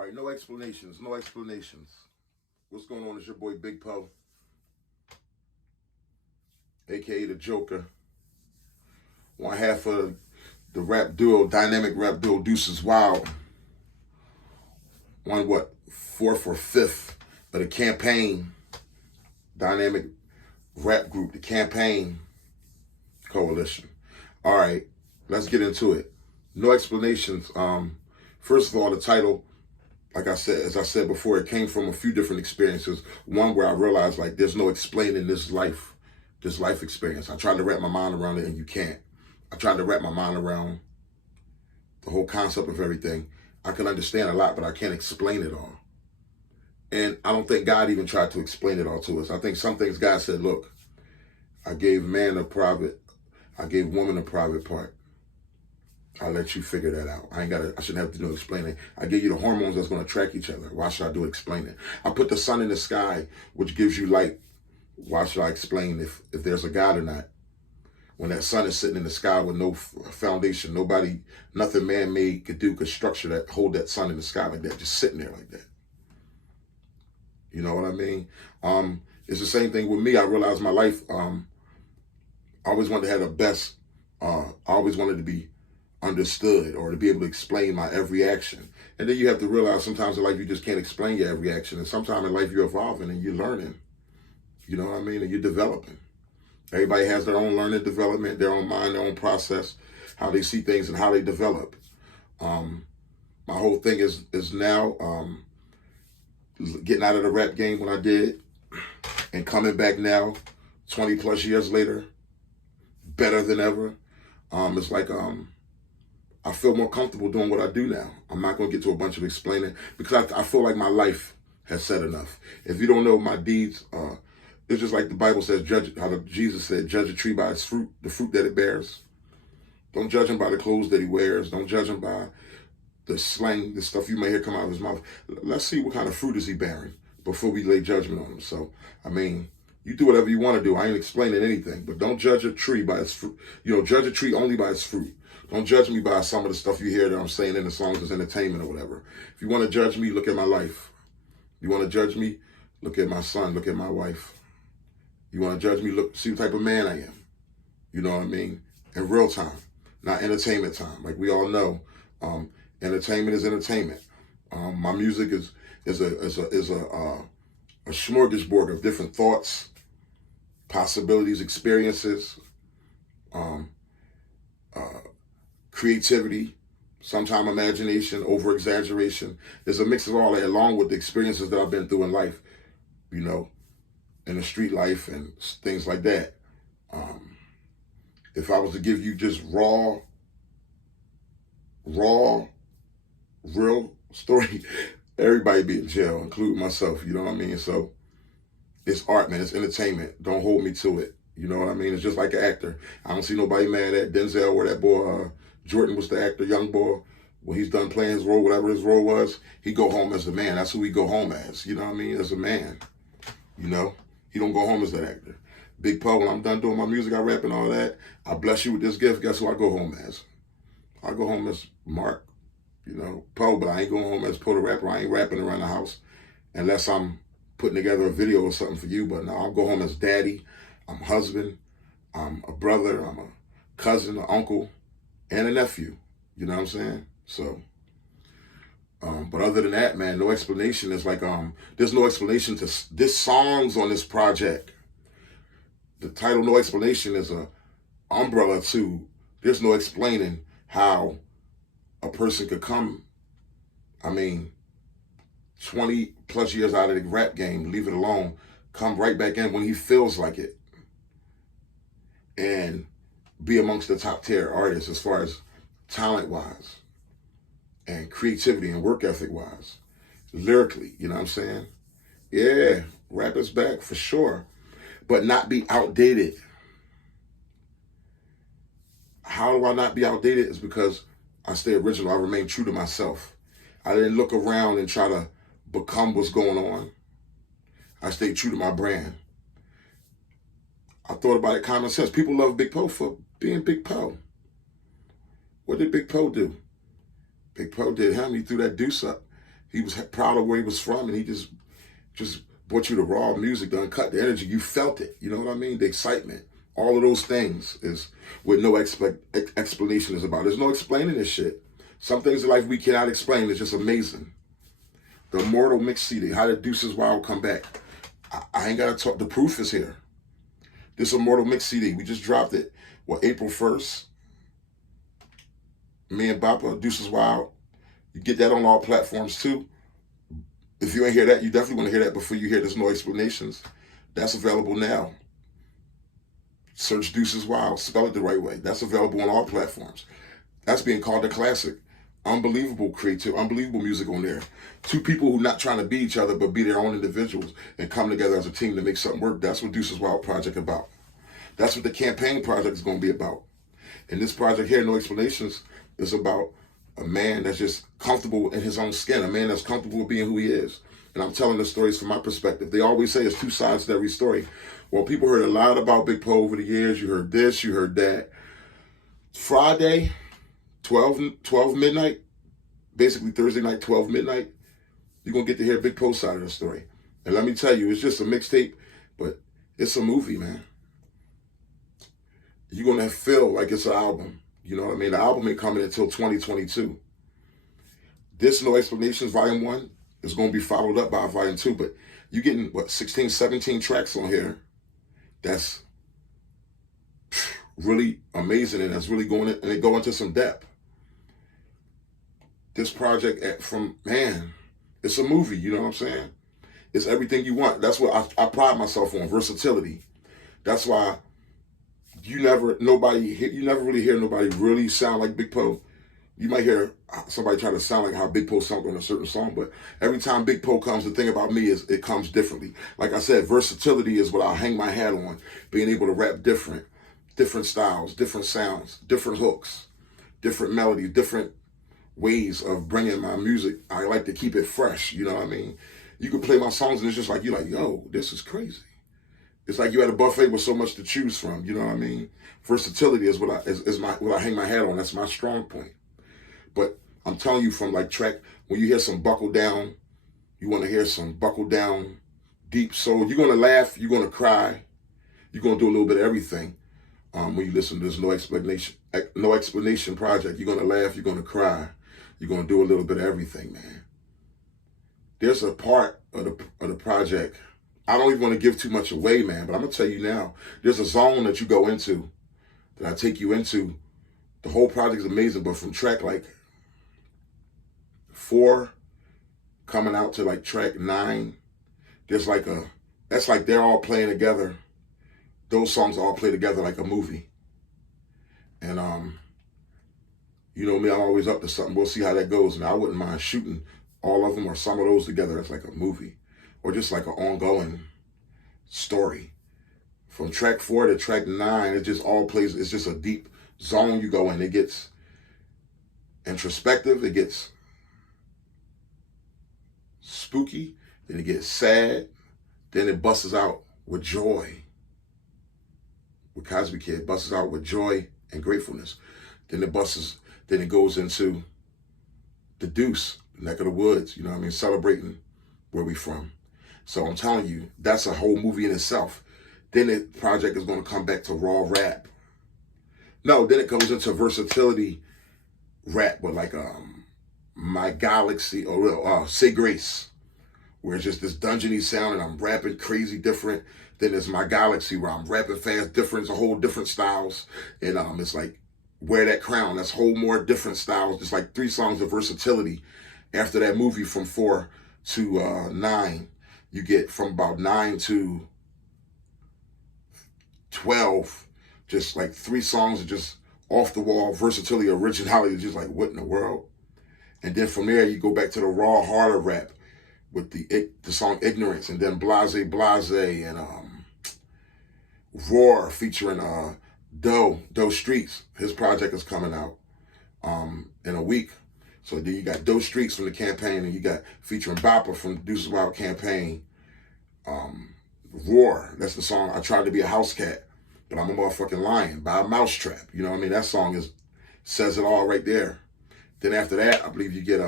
All right, no explanations, no explanations. What's going on? It's your boy Big Po, aka the Joker. One half of the rap duo, dynamic rap duo Deuces Wild. Fourth or fifth of the Campaign dynamic rap group, the Campaign Coalition. All right, let's get into it. No explanations. First of all, the title, like I said, as I said before, it came from a few different experiences. One where I realized like there's no explaining this life experience. I tried to wrap my mind around it and you can't. I tried to wrap my mind around the whole concept of everything. I can understand a lot, but I can't explain it all. And I don't think God even tried to explain it all to us. I think some things God said, look, I gave man a private, I gave woman a private part. I'll let you figure that out. I shouldn't have to do explaining. I give you the hormones that's going to attract each other. Why should I do explaining? I put the sun in the sky, which gives you light. Why should I explain if there's a God or not? When that sun is sitting in the sky with no foundation, nothing man-made could structure that, hold that sun in the sky like that, just sitting there like that. You know what I mean? It's the same thing with me. I realized my life, I always wanted to have the best. I always wanted to be understood or to be able to explain my every action. And then you have to realize sometimes in life you just can't explain your every action. And sometimes in life you're evolving and you're learning. You know what I mean? And you're developing. Everybody has their own learning development, their own mind, their own process, how they see things and how they develop. My whole thing is now getting out of the rap game when I did and coming back now 20 plus years later, better than ever. It's like I feel more comfortable doing what I do now. I'm not going to get to a bunch of explaining because I feel like my life has said enough. If you don't know my deeds, it's just like the Bible says, Jesus said, judge a tree by its fruit, the fruit that it bears. Don't judge him by the clothes that he wears. Don't judge him by the slang, the stuff you may hear come out of his mouth. Let's see what kind of fruit is he bearing before we lay judgment on him. So, I mean, you do whatever you want to do. I ain't explaining anything, but don't judge a tree by its fruit. Judge a tree only by its fruit. Don't judge me by some of the stuff you hear that I'm saying in the songs as entertainment or whatever. If you want to judge me, look at my life. You want to judge me, look at my son, look at my wife. You want to judge me, see what type of man I am. You know what I mean? In real time, not entertainment time. Like we all know, entertainment is entertainment. My music is a smorgasbord of different thoughts, possibilities, experiences, creativity, sometimes imagination, over-exaggeration. There's a mix of all that along with the experiences that I've been through in life, in the street life and things like that. If I was to give you just raw, real story, everybody be in jail, including myself, you know what I mean? So it's art, man, it's entertainment. Don't hold me to it. You know what I mean? It's just like an actor. I don't see nobody mad at Denzel or that boy, Jordan was the actor, young boy. When he's done playing his role, whatever his role was, he go home as a man. That's who he go home as, you know what I mean? As a man, He don't go home as that actor. Big Po, when I'm done doing my music, I rap and all that, I bless you with this gift. Guess who I go home as? I go home as Mark, Po, but I ain't going home as Po the rapper. I ain't rapping around the house unless I'm putting together a video or something for you. But no, I'll go home as daddy, I'm husband, I'm a brother, I'm a cousin, an uncle, and a nephew. You know what I'm saying? So, but other than that, man, no explanation. It's like, there's no explanation to this songs on this project. The title, No Explanation, is a umbrella to, there's no explaining how a person could come, 20 plus years out of the rap game, leave it alone, come right back in when he feels like it, and be amongst the top tier artists as far as talent-wise and creativity and work ethic-wise, lyrically, you know what I'm saying? Yeah, rap is back for sure, but not be outdated. How do I not be outdated? Is because I stay original. I remain true to myself. I didn't look around and try to become what's going on. I stayed true to my brand. I thought about it common sense. People love Big Po for being Big Po. What did Big Po do? Big Po did him. He threw that deuce up. He was proud of where he was from, and he just brought you the raw music, the uncut, the energy. You felt it. You know what I mean? The excitement. All of those things is what no explanation is about. There's no explaining this shit. Some things in life we cannot explain. It's just amazing. The Immortal Mix CD, How the Deuces Wild Come Back. I ain't got to talk. The proof is here. This Immortal Mix CD, we just dropped it, April 1st. Me and Bappa, Deuces Wild. You get that on all platforms too. If you ain't hear that, you definitely want to hear that before you hear There's No Explanations. That's available now. Search Deuces Wild, spell it the right way. That's available on all platforms. That's being called a classic. Unbelievable creative, unbelievable music on there. Two people who not trying to be each other, but be their own individuals and come together as a team to make something work. That's what Deuces Wild Project about. That's what the campaign project is going to be about. And this project here, No Explanations, is about a man that's just comfortable in his own skin, a man that's comfortable with being who he is. And I'm telling the stories from my perspective. They always say it's two sides to every story. Well, people heard a lot about Big Po over the years. You heard this, you heard that. Friday, 12 midnight, basically Thursday night, 12 midnight, you're going to get to hear Big Po's side of the story. And let me tell you, it's just a mixtape, but it's a movie, man. You're going to feel like it's an album. You know what I mean? The album ain't coming until 2022. This No Explanations Volume 1 is going to be followed up by Volume 2, but you're getting, 16, 17 tracks on here that's really amazing, and that's really going in, and they go into some depth. This project it's a movie, you know what I'm saying? It's everything you want. That's what I pride myself on, versatility. That's why you never really hear nobody really sound like Big Po. You might hear somebody try to sound like how Big Po sounds on a certain song, but every time Big Po comes, the thing about me is it comes differently. Like I said, versatility is what I'll hang my hat on. Being able to rap different styles, different sounds, different hooks, different melodies, different ways of bringing my music. I like to keep it fresh, you know what I mean? You can play my songs and it's just like, you're like, yo, this is crazy. It's like you had a buffet with so much to choose from, you know what I mean? Versatility is what I hang my hat on. That's my strong point. But I'm telling you, from like track, when you hear some buckle down, you want to hear some buckle down, deep soul. You're going to laugh, you're going to cry, you're going to do a little bit of everything. When you listen to this No Explanation project, you're going to laugh, you're going to cry, you're going to do a little bit of everything, man. There's a part of the project, I don't even want to give too much away, man, but I'm going to tell you now, there's a zone that you go into, that I take you into. The whole project is amazing, but from track like 4 coming out to like track 9, there's like that's like they're all playing together. Those songs all play together like a movie. And you know me, I'm always up to something. We'll see how that goes. And I wouldn't mind shooting all of them or some of those together as like a movie, or just like an ongoing story. From track 4 to track 9, it just all plays. It's just a deep zone you go in. It gets introspective, it gets spooky, then it gets sad, then it busts out with joy. With Cosby Kid, busts out with joy and gratefulness. Then it goes into the Deuce, neck of the woods, you know what I mean, celebrating where we from. So I'm telling you, that's a whole movie in itself. Then the project is going to come back to raw rap. No, then it goes into versatility rap with like My Galaxy or Say Grace, where it's just this dungeony sound and I'm rapping crazy different. Then there's My Galaxy where I'm rapping fast, different, it's a whole different styles. And it's like Wear That Crown, that's whole more different styles. Just like 3 songs of versatility. After that movie from 4 to 9, you get from about 9 to 12, just like 3 songs of just off the wall versatility, originality, just like what in the world? And then from there you go back to the raw, harder rap with the song Ignorance, and then Blase Blase and Roar featuring Doe Streets. His project is coming out in a week. So then you got Doe Streets from the campaign, and you got featuring Bappa from the Deuces Wild campaign. Roar, that's the song I Tried to Be a House Cat, but I'm a motherfucking lion by a mousetrap. You know what I mean? That song says it all right there. Then after that, I believe you get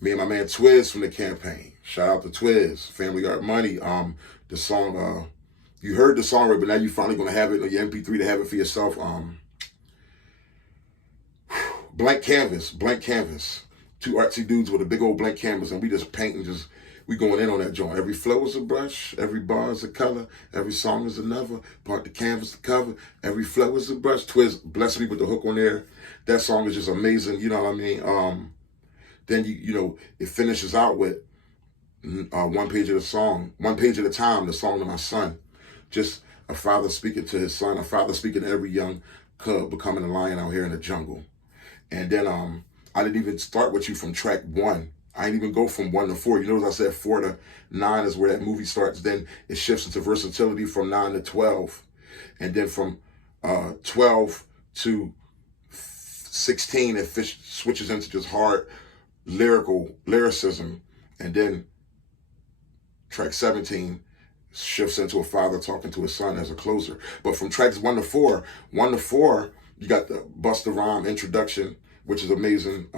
Me and my man Twiz from the campaign. Shout out to Twiz. Family Got Money. The song, you heard the song right, but now you finally gonna have it on your MP3 to have it for yourself. Blank Canvas. Two artsy dudes with a big old blank canvas, and we just painting, we going in on that joint. Every flow is a brush, every bar is a color, every song is another, part the canvas to cover, every flow is a brush. Twiz blessed me with the hook on there. That song is just amazing, you know what I mean? Then you know, it finishes out with one page of the song, one page at a time, the song to my son. Just a father speaking to his son, a father speaking to every young cub becoming a lion out here in the jungle. And then I didn't even start with you from track 1. I didn't even go from 1 to 4. You notice I said 4 to 9 is where that movie starts. Then it shifts into versatility from 9 to 12. And then from 12 to 16, it switches into just hard lyricism. And then track 17 shifts into a father talking to his son as a closer. But from tracks 1 to 4, you got the Busta Rhyme introduction, which is amazing.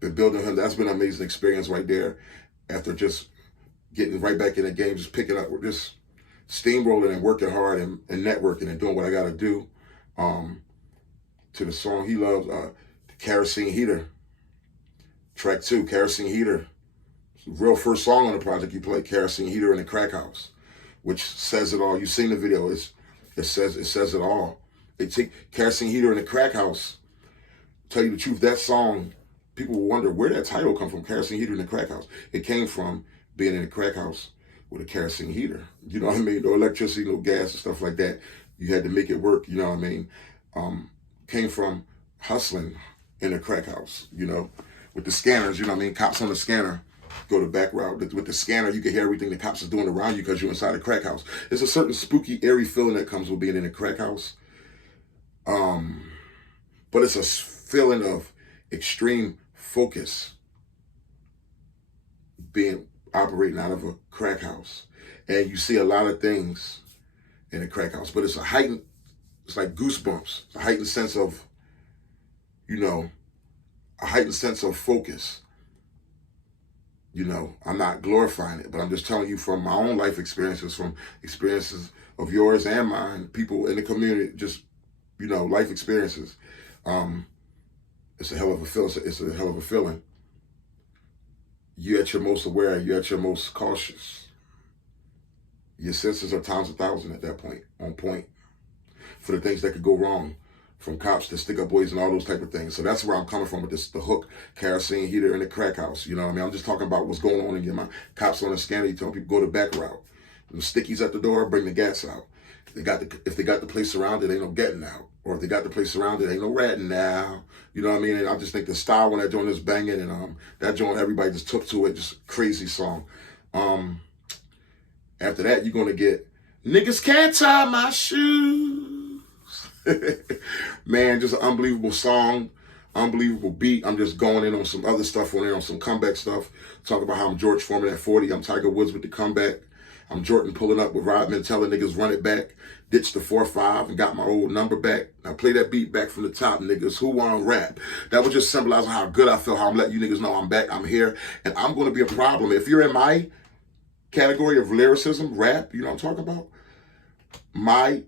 Been building him. That's been an amazing experience right there. After just getting right back in the game, just picking up, just steamrolling and working hard and networking and doing what I got to do. To the song he loves, Kerosene Heater. Track 2, Kerosene Heater. It's the real first song on the project you played, Kerosene Heater in the Crack House, which says it all. You've seen the video. It says it all. They take Kerosene Heater in the Crack House. Tell you the truth, that song, people will wonder where that title come from, Kerosene Heater in the Crack House. It came from being in a crack house with a kerosene heater. You know what I mean? No electricity, no gas and stuff like that. You had to make it work, you know what I mean? Came from hustling in a crack house, you know, with the scanners, you know what I mean? Cops on the scanner go the back route. With the scanner, you can hear everything the cops are doing around you because you're inside a crack house. There's a certain spooky, eerie feeling that comes with being in a crack house. But it's a feeling of extreme focus operating out of a crack house. And you see a lot of things in a crack house, but it's it's like goosebumps, a heightened sense of, you know, a heightened sense of focus. You know, I'm not glorifying it, but I'm just telling you from my own life experiences, from experiences of yours and mine, people in the community, just, you know, life experiences. It's a hell of a feeling. It's a hell of a feeling. You're at your most aware. You're at your most cautious. Your senses are times 1,000 at that point, on point, for the things that could go wrong, from cops to stick-up boys and all those type of things. So that's where I'm coming from with this, the hook, Kerosene Heater in the Crack House. You know what I mean? I'm just talking about what's going on in your mind. Cops on the scanner, you tell people go the back route. The stickies at the door, bring the gas out. If they got the place surrounded, ain't no getting out. Or if they got the place surrounded, ain't no ratting now. You know what I mean? And I just think the style when that joint is banging, and that joint, everybody just took to it, just crazy song. After that, you're gonna get Niggas Can't Tie My Shoes. Man, just an unbelievable song, unbelievable beat. I'm just going in on some other stuff on there, on some comeback stuff. Talk about how I'm George Foreman at 40. I'm Tiger Woods with the comeback. I'm Jordan pulling up with Rodman telling niggas run it back. Ditched the 4-5 and got my old number back. Now play that beat back from the top, niggas. Who want rap? That was just symbolizing how good I feel, how I'm letting you niggas know I'm back, I'm here, and I'm going to be a problem. If you're in my category of lyricism, rap, you know what I'm talking about? My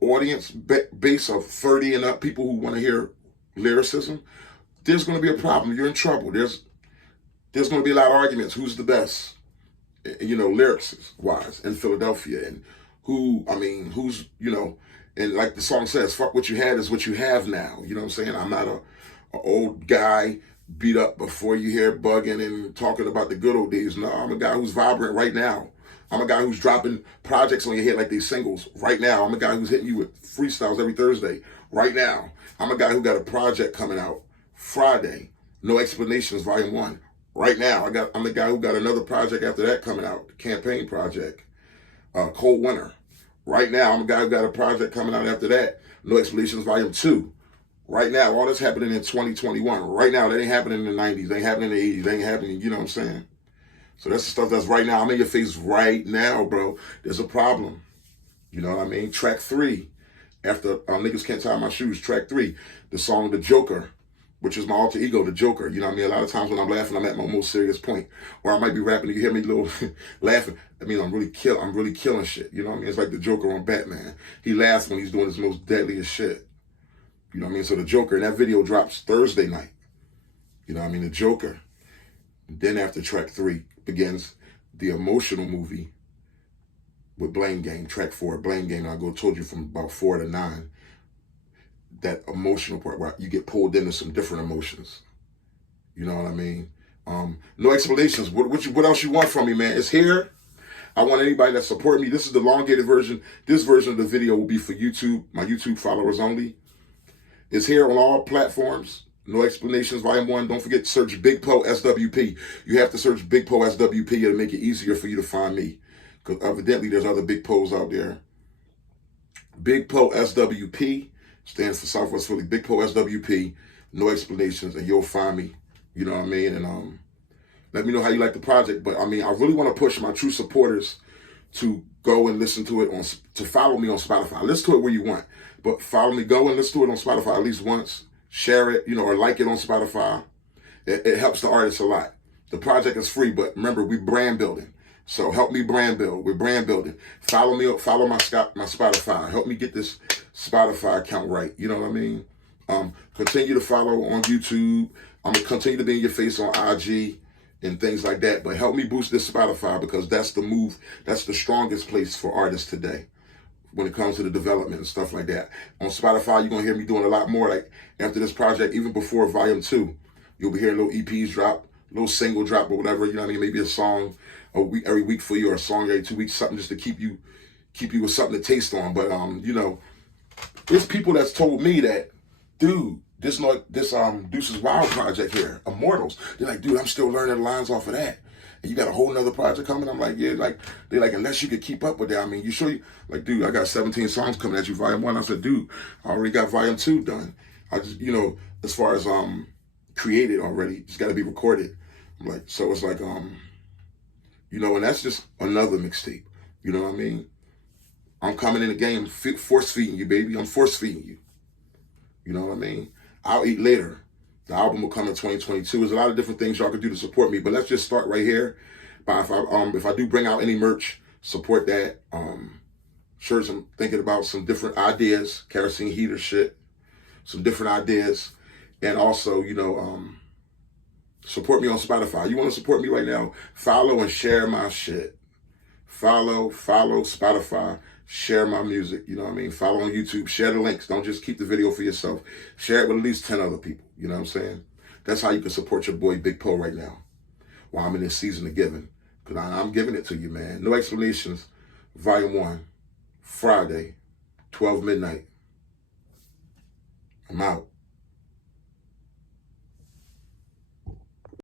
audience base of 30 and up, people who want to hear lyricism, there's going to be a problem. You're in trouble. There's going to be a lot of arguments. Who's the best? You know, lyrics wise in Philadelphia, and who's, you know, and like the song says, fuck what you had is what you have now. You know what I'm saying? I'm not a old guy beat up before you hear bugging and talking about the good old days. No, I'm a guy who's vibrant right now. I'm a guy who's dropping projects on your head like these singles right now. I'm a guy who's hitting you with freestyles every Thursday right now. I'm a guy who got a project coming out Friday, No Explanations, Volume 1. Right now, I'm the guy who got another project after that coming out, the campaign project, Cold Winter. Right now, I'm a guy who got a project coming out after that, No Explanations Volume 2. Right now, all that's happening in 2021. Right now, that ain't happening in the 90s, they ain't happening in the 80s, they ain't happening, you know what I'm saying? So that's the stuff that's right now. I'm in your face right now, bro. There's a problem. You know what I mean? Track 3, after Niggas Can't Tie My Shoes, track 3, the song The Joker. which is my alter ego, the Joker. You know what I mean? A lot of times when I'm laughing, I'm at my most serious point. Or I might be rapping and you hear me a little laughing. I mean, I'm really killing shit. You know what I mean? It's like the Joker on Batman. He laughs when he's doing his most deadliest shit. You know what I mean? So the Joker, and that video drops Thursday night. You know what I mean? The Joker. Then after track 3 begins the emotional movie with Blame Game, track 4, Blame Game. I told you from about 4 to 9. That emotional part where you get pulled into some different emotions. You know what I mean? No explanations. What else you want from me, man? It's here. I want anybody that support me. This is the elongated version. This version of the video will be for YouTube, my YouTube followers only. It's here on all platforms. No explanations, volume 1. Don't forget to search Big PO SWP. You have to search Big PO SWP to make it easier for you to find me. Because evidently there's other Big POs out there. Big PO SWP stands for Southwest Philly. Big PO SWP. No explanations, and you'll find me. You know what I mean? And let me know how you like the project. But I mean, I really want to push my true supporters to go and listen to it to follow me on Spotify. Listen to it where you want, but follow me. Go and listen to it on Spotify at least once. Share it, or like it on Spotify. It helps the artists a lot. The project is free, but remember, we brand building. So help me brand build. We're brand building. Follow me. Follow my Spotify. Help me get this Spotify account right. You know what I mean? Continue to follow on YouTube. I'm gonna continue to be in your face on IG and things like that. But help me boost this Spotify, because that's the move. That's the strongest place for artists today when it comes to the development and stuff like that. On Spotify, you're gonna hear me doing a lot more. Like after this project, even before volume 2, you'll be hearing little EPs drop, little single drop or whatever. You know what I mean? Maybe a song a week, every week for you, or a song every 2 weeks, something just to keep you with something to taste on. But there's people that's told me that, dude, this Deuce's Wild project here, Immortals. They're like, dude, I'm still learning lines off of that. And you got a whole nother project coming? I'm like, yeah, they're like, unless you could keep up with that. I mean, you sure like, dude, I got 17 songs coming at you, volume 1. I said, dude, I already got volume 2 done. I just, as far as created already, it's got to be recorded. I'm like, so it's like, and that's just another mixtape. You know what I mean? I'm coming in the game, force feeding you, baby. I'm force feeding you. You know what I mean? I'll eat later. The album will come in 2022. There's a lot of different things y'all can do to support me, but let's just start right here. But if I do bring out any merch, support that. Shirts, I'm thinking about some different ideas, kerosene heater shit, some different ideas, and also, support me on Spotify. You want to support me right now? Follow and share my shit. Follow Spotify. Share my music, you know what I mean? Follow on YouTube, share the links. Don't just keep the video for yourself. Share it with at least 10 other people, you know what I'm saying? That's how you can support your boy Big PO right now, while I'm in this season of giving. Because I'm giving it to you, man. No explanations, volume 1, Friday, 12 midnight. I'm out.